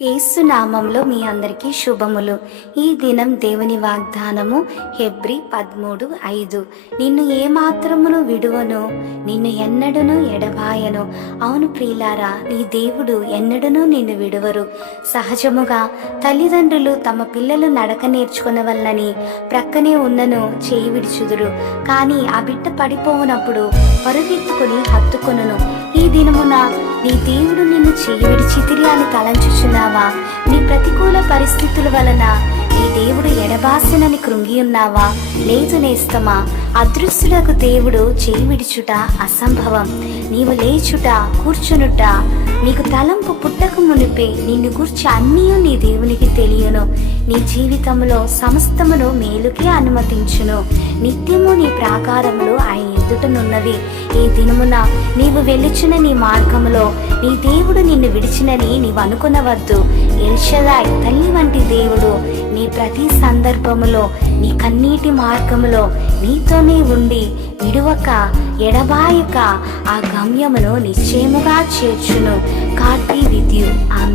యేసు నామంలో మీ అందరికీ శుభములు. ఈ దినం దేవుని వాగ్దానము హెబ్రీ 13:5. నిన్ను ఏమాత్రమును విడువను, నిన్ను ఎన్నడను ఎడబాయను. అవును ప్రియులారా, నీ దేవుడు ఎన్నడను నిన్ను విడువరు. సహజముగా తల్లిదండ్రులు తమ పిల్లలు నడక నేర్చుకునవలనని ప్రక్కనే ఉన్నను చేయి విడుచుదురు. కానీ ఆ బిడ్డ పడిపోవునప్పుడు పరుగెత్తుకుని హత్తుకొనును. ఈ దినమున నీ దేవుడు నిన్ను చేయి విడిచితిరి అని తలంచుచున్నావా? నీ ప్రతికూల పరిస్థితుల వలన నీ దేవుడు ఎడబాసెనని కృంగి ఉన్నావా? లేదు నేస్తమా, అదృశ్యులకు దేవుడు చేయి విడుచుట అసంభవం. నీవు లేచుట, కూర్చునుట, నీకు తలంపు పుట్టక మునిపే నిన్ను గూర్చి అన్నీ నీ దేవునికి తెలియను. నీ జీవితంలో సమస్తమును మేలుకే అనుమతించును. నిత్యము నీ ప్రాకారములు ఆయన ఎదుటనున్నవి. ఈ దినమున నీవు వెలుచున్న నీ మార్గములో నీ దేవుడు నిన్ను విడిచినని నీవు అనుకునవద్దు. ఎల్షదాయ్ తల్లి వంటి దేవుడు నీ ప్రతి సందర్భములో, నీ కన్నీటి మార్గములో నీతోనే ఉండి విడువక ఎడబాయక ఆ గమ్యమును నిశ్చయముగా చేర్చును. God be with you. Amen.